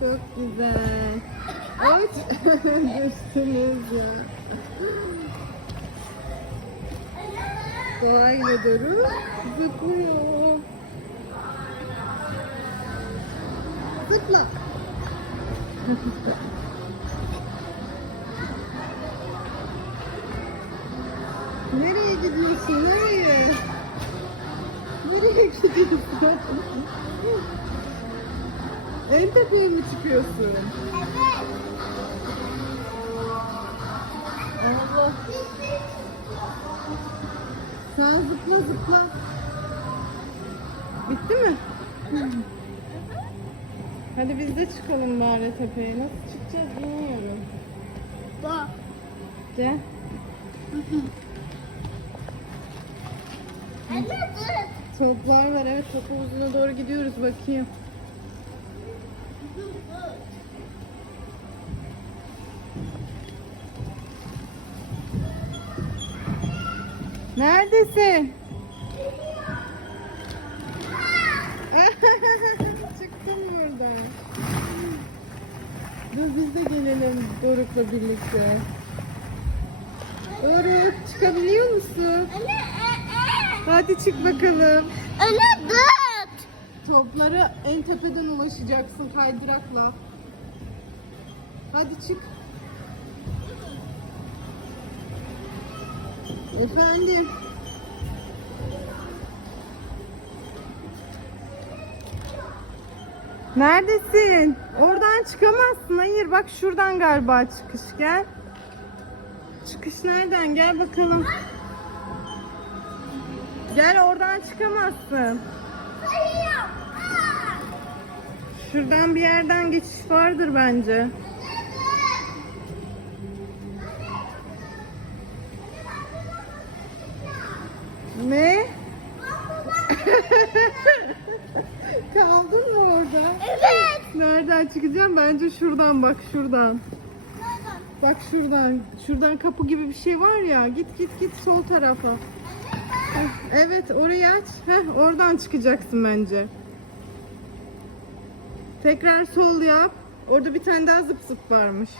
Çok güzel. Evet. Düştünüz ya. Doğayla Doruk zıplıyor. Zıpla. Nereye gidiyorsun? Nereye? Nereye gidiyorsun? En tepeye mi çıkıyorsun? Evet. Allah. Sen zıpla zıpla. Bitti mi? Hadi biz de çıkalım bari tepeye. Nasıl çıkacağız bilmiyorum. Bak. Gel. Anne dur. Toplar var, evet, top havuzuna doğru gidiyoruz, bakayım. Neredesin? Çıktım buradan. Dur biz de gelelim Doruk'la birlikte. Doruk, çıkabiliyor musun? Anne Hadi çık bakalım. Anne dur. Toplara en tepeden ulaşacaksın kaydırakla. Hadi çık. Efendim. Neredesin? Oradan çıkamazsın. Hayır, bak şuradan galiba çıkış. Gel. Çıkış nereden? Gel bakalım. Gel, oradan çıkamazsın. Hayır. Şuradan bir yerden geçiş vardır bence. Ne? Kaldın mı orada? Evet. Nereden çıkacağım? Bence şuradan, bak şuradan. Bak şuradan. Şuradan kapı gibi bir şey var ya. Git git git sol tarafa. Heh, evet, orayı aç. Heh, oradan çıkacaksın bence. Tekrar sol yap. Orada bir tane daha zıp zıp varmış.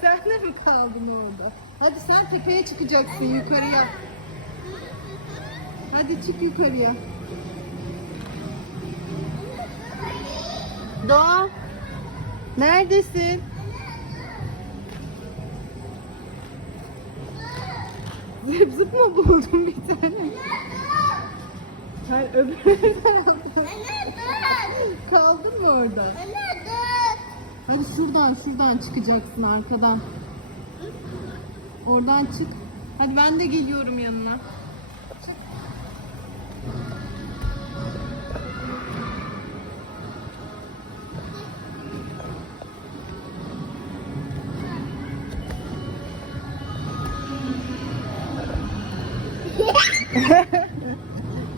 Sen de mi kaldın orada? Hadi sen tepeye çıkacaksın, yukarıya. Hadi çık yukarıya. Doğa. Neredesin? Zıp zıp mı buldun bir tane? Hayır, öbür tarafta. Anne dur. Kaldın mı orada? Anne dur. Hadi şuradan çıkacaksın, arkadan. Oradan çık. Hadi ben de geliyorum yanına. Çık.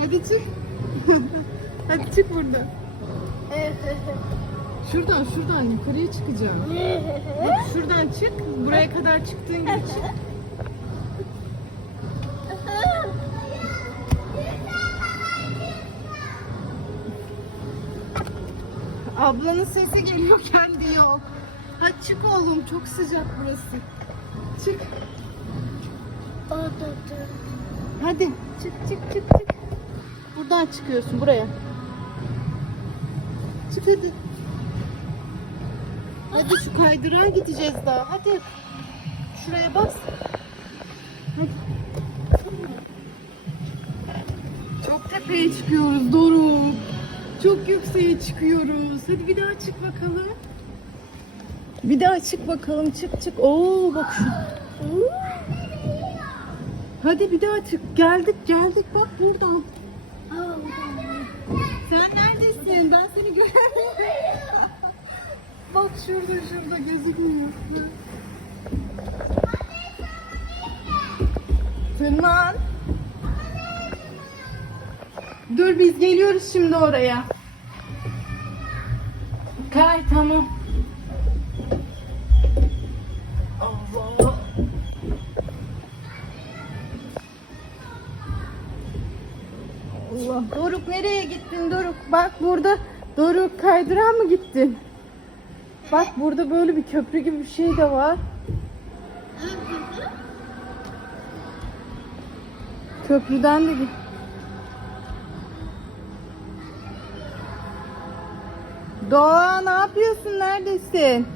Hadi çık. Hadi çık buradan. Şuradan yukarıya çıkacağım. Hadi şuradan çık. Buraya kadar çıktığın gibi çık. Ablanın sesi geliyor, kendi yok. Hadi çık oğlum, çok sıcak burası. Çık. Hadi çık. Buradan çıkıyorsun, buraya. Çık hadi. Hadi şu kaydırağa gideceğiz daha. Hadi. Şuraya bas. Hadi. Çok tepeye çıkıyoruz Doruk. Çok yükseğe çıkıyoruz. Hadi bir daha çık bakalım. Bir daha çık bakalım. Çık. Oo bak şu. Hadi bir daha çık. Geldik. Bak buradan. Sen neredesin? Ben seni göremiyorum. Bak şurada gözükmüyor. Tırman. Dur, biz geliyoruz şimdi oraya. Kay, tamam. Allah. Allah. Doruk nereye gittin Doruk? Bak burada Doruk kaydırağa mı gittin? Bak burada böyle bir köprü gibi bir şey de var. Köprüden de git. Doğa ne yapıyorsun? Neredesin?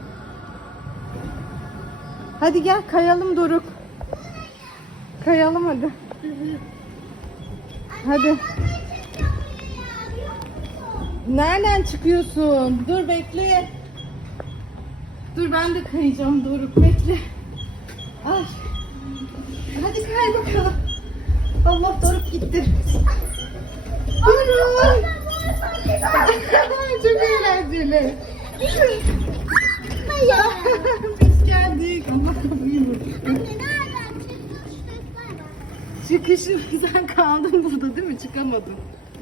Hadi gel kayalım Doruk. Kayalım hadi. Hadi. Nereden çıkıyorsun? Dur bekle. Dur ben de kayacağım Doruk bekle. Ay. Hadi kay bakalım. Allah Doruk gitti. Doruk. Çok eğlenceli. Biz geldik. Allah kapıyı vur. Çıkışımızdan kaldın burada değil mi? Çıkamadın.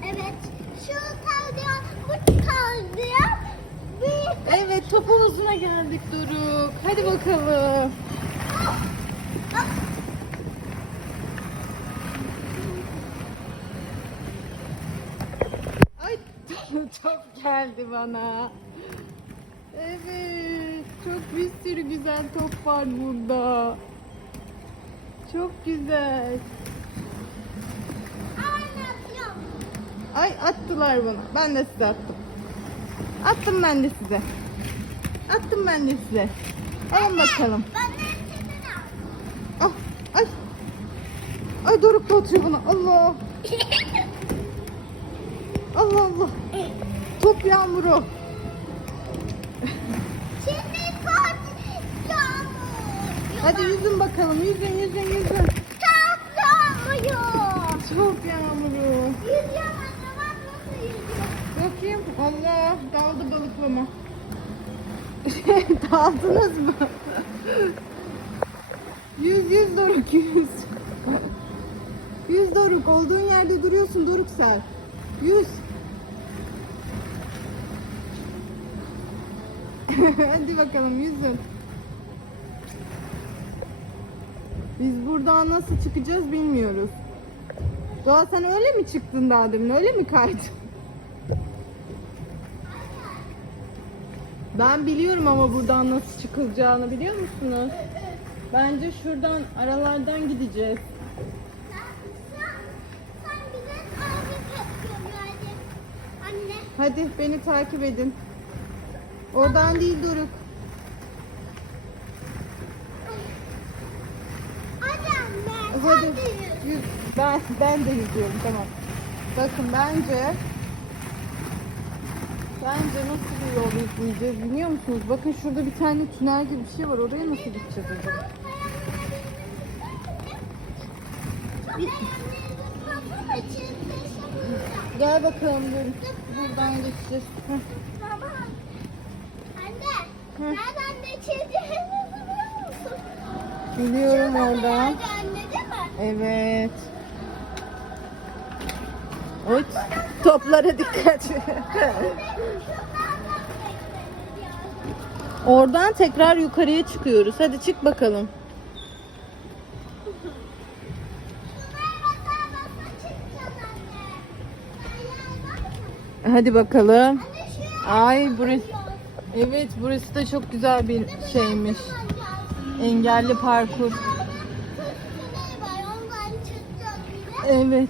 Evet. Şu kaldıyan, bu kaldıyan, bir Evet top havuzuna geldik Doruk. Hadi bakalım. Ay top geldi bana. Evet çok bir sürü güzel top var burada. Çok güzel. anlatıyorum. Ay attılar bunu. Ben de size attım. Attım ben de size. Attım ben de size. Alın bakalım. Ben de içinden al. Ah, ay. Ay Doruk da atıyor bana. Allah. Allah Allah. Top yağmuru. Şimdi kaç yağmur. Hadi yüzün bakalım. Yüzün. Çok yağmur. Çok yağmuru. Yüzüyorum anne, bak nasıl yüzüyor. Bakayım. Allah. Daldı balıklama. Daldınız mı? Yüz Doruk yüz. Yüz Doruk. Olduğun yerde duruyorsun Doruk sen. Yüz. Hadi bakalım yüzün. Biz buradan nasıl çıkacağız bilmiyoruz. Doğa sen öyle mi çıktın daha demin? Öyle mi kaydın? Ben biliyorum ama buradan nasıl çıkılacağını biliyor musunuz? Bence şuradan aralardan gideceğiz. Sen bize tarif yapıyorsun anne. Hadi beni takip edin. Oradan değil Doruk. Hadi anne. Hadi. Hadi yüz. Yüz. Ben de yüzüyorum tamam. Bakın bence nasıl bir yol izleyeceğiz biliyor musunuz? Bakın şurada bir tane tünel gibi bir şey var. Oraya nasıl gideceğiz acaba? Gel bakalım buradan geçeceğiz. Heh. Anne, Hı. nereden de çizdiğimizi biliyor musun? Biliyorum Şuradan oradan. herhalde anne değil mi? Evet. Oy, toplara dikkat. Oradan tekrar yukarıya çıkıyoruz. Hadi çık bakalım. Şuraya basa çıkacağız anne. Sen Hadi bakalım. Anne şuraya Ay burası. Evet burası da çok güzel bir şeymiş. Engelli parkur. Kız var, ondan çıkacağız bile. Evet.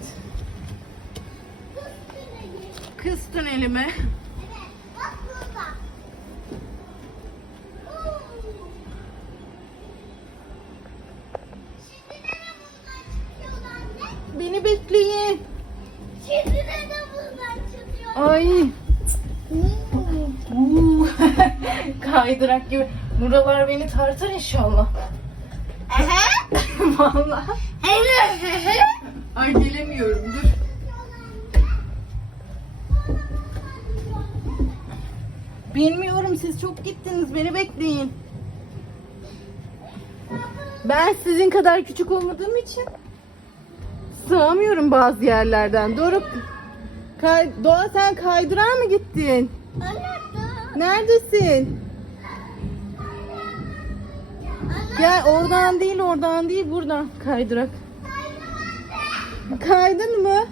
Kız tüneli. Kız tüneli mi? Evet, bak burada. Şimdi neden buradan çıkıyorsun anne? Beni bekleyin. Şimdi neden buradan çıkıyor? Ay. Kaydırak gibi. Buralar beni tartar inşallah. Vallahi. Ay gelemiyorum dur. Bilmiyorum siz çok gittiniz beni bekleyin. Ben sizin kadar küçük olmadığım için sığamıyorum bazı yerlerden. Doruk, Doğa sen kaydırağa mı gittin? Anne dur. Neredesin? Gel oradan değil buradan kaydırak. Kaydın mı?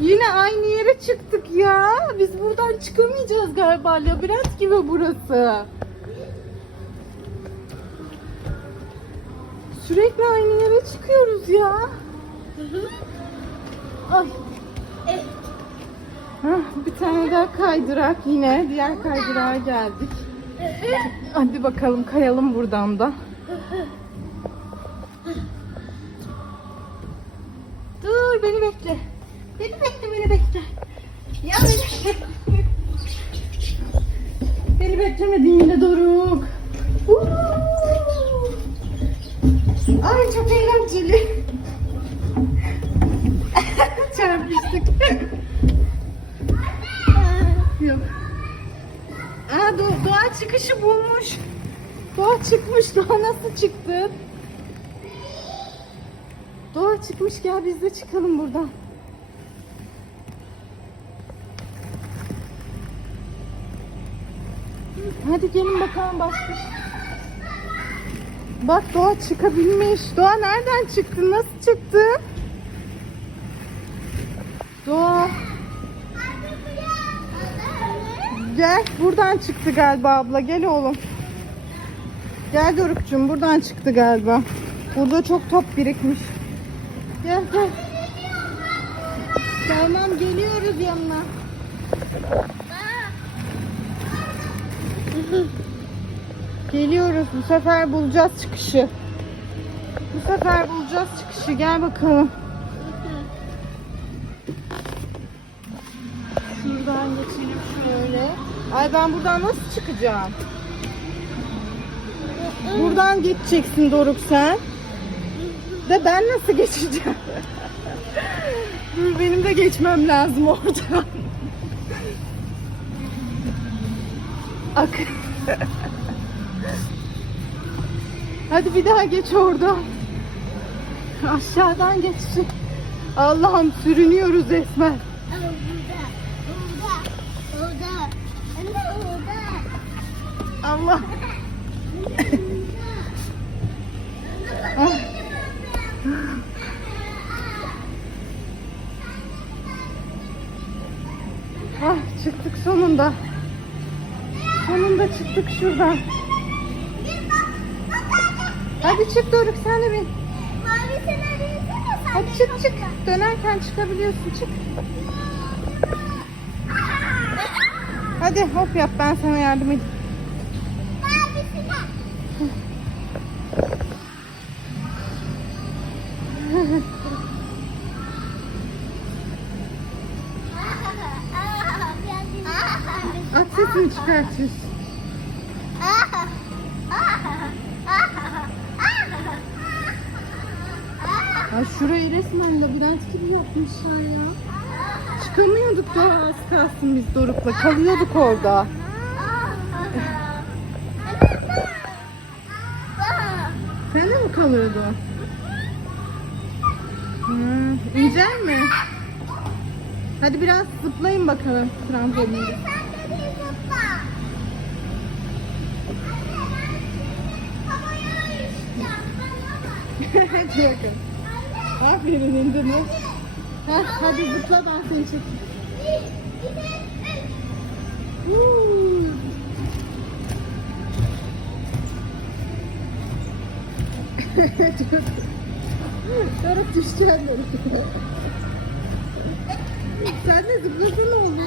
yine aynı yere çıktık ya. Biz buradan çıkamayacağız galiba. Labirent gibi burası. Sürekli aynı yere çıkıyoruz ya. Ay. Hah, bir tane daha kaydırak yine. Diğer kaydırağa geldik. Hadi bakalım kayalım buradan da. Dur beni bekle. Beni bekle. Ya beni bekle. Beni beklemedin yine Doruk. Ay çok eğlenceli. Çarpıştık. Yok. Aa, Doğa çıkışı bulmuş. Doğa çıkmış. Doğa nasıl çıktı? Doğa çıkmış. Gel biz de çıkalım buradan. Hadi gelin bakalım başka. Bak Doğa çıkabilmiş. Doğa nereden çıktı? Nasıl çıktı? Doğa. Gel buradan çıktı galiba abla. Gel oğlum. Gel Doruk'cum buradan çıktı galiba. Burada çok top birikmiş. Gel. Tamam geliyoruz yanına. Geliyoruz. Bu sefer bulacağız çıkışı. Gel bakalım. Şuradan geçelim şöyle. Ay ben buradan nasıl çıkacağım? Buradan geçeceksin Doruk sen. De ben nasıl geçeceğim? Dur benim de geçmem lazım oradan. Ak. Hadi bir daha geç oradan. Aşağıdan geçsin. Allah'ım sürünüyoruz resmen. Allah. Ah, çıktık sonunda. Sonunda çıktık şuradan. Hadi çık Doruk sen de bin. Hadi çık. Dönerken çıkabiliyorsun çık. Hadi hop yap ben sana yardım edeyim. At sesini çıkartıyorsun. Ya şurayı resmen labirent gibi yapmışlar ya. Çıkamıyorduk daha az kalsın biz Doruk'la. Kalıyorduk orada. Sen de mi kalıyordun? İnecek mi? Hadi biraz zıplayın bakalım trambolinde. Hadi bakalım. Aferin indin mi? Hadi zıpla ben seni çekeyim. Doruk düşeceksin Doruk. Sen de zıplasana oğlum.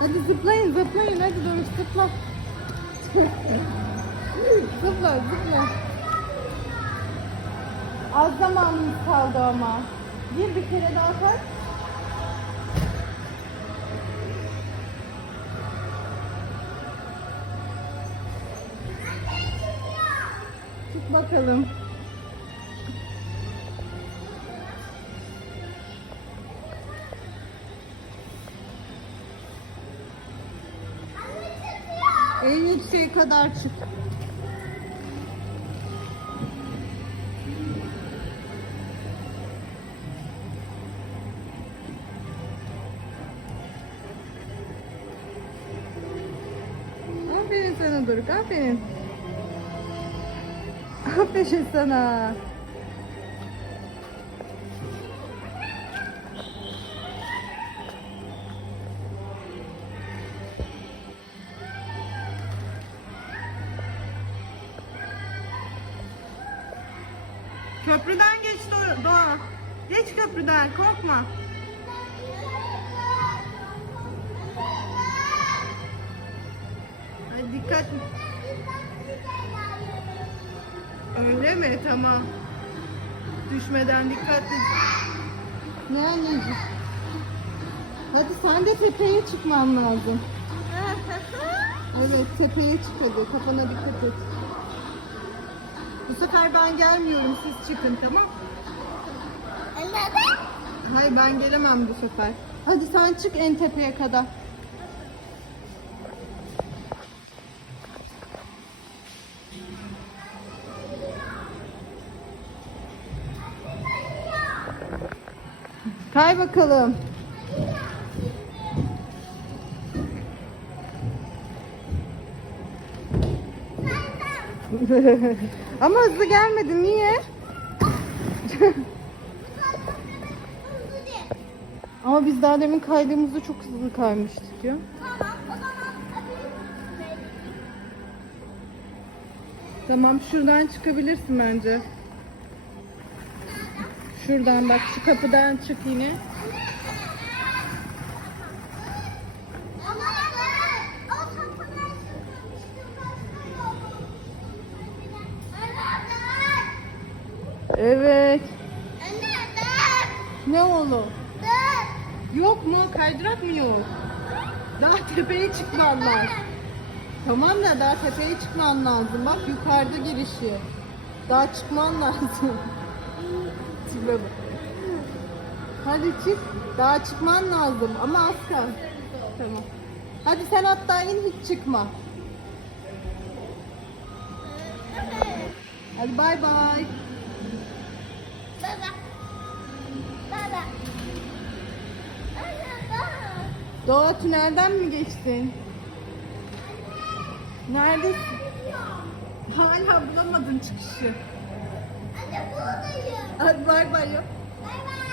Hadi zıplayın hadi Doruk zıpla. Zıpla. Az zamanımız kaldı ama. Bir kere daha tak. Çık bakalım. En yükseğe kadar çık. Aferin sana Doruk, aferin. Aferin sana. Köprüden geç Doğa. Geç köprüden, korkma. Hadi dikkat. Öyle mi? Tamam. Düşmeden dikkatli. Ne anneciğim? Hadi sen de tepeye çıkman lazım. Evet, tepeye çık hadi. Kafana dikkat et. Bu sefer ben gelmiyorum, siz çıkın, tamam? Neden? Hayır, ben gelemem bu sefer. Hadi sen çık en tepeye kadar. Kay bakalım. Ama hızlı gelmedi. Niye? Hızlı değil. Ama biz daha demin kaydığımızda çok hızlı kaymıştık ya. Tamam, o zaman Tamam, şuradan çıkabilirsin bence. Şuradan bak, şu kapıdan çık yine. ama o kapıdan çıkmıştım. Evet. Anne, Ne oğlum? dur. Yok mu? Kaydırak mı yok? Daha tepeye çıkman lazım. Tamam da daha tepeye çıkman lazım. Bak yukarıda girişi. Daha çıkman lazım. Tipe bak. Hadi çık. Daha çıkman lazım ama az kal. Tamam. Hadi sen hatta in, hiç çıkma. Hadi bay bay. Baba. Baba. Baba. Doğa, tünelden mi geçtin? Neredesin? Hala bulamadın çıkışı. Anne buradayım. Hadi bay bay yap. Bay bay.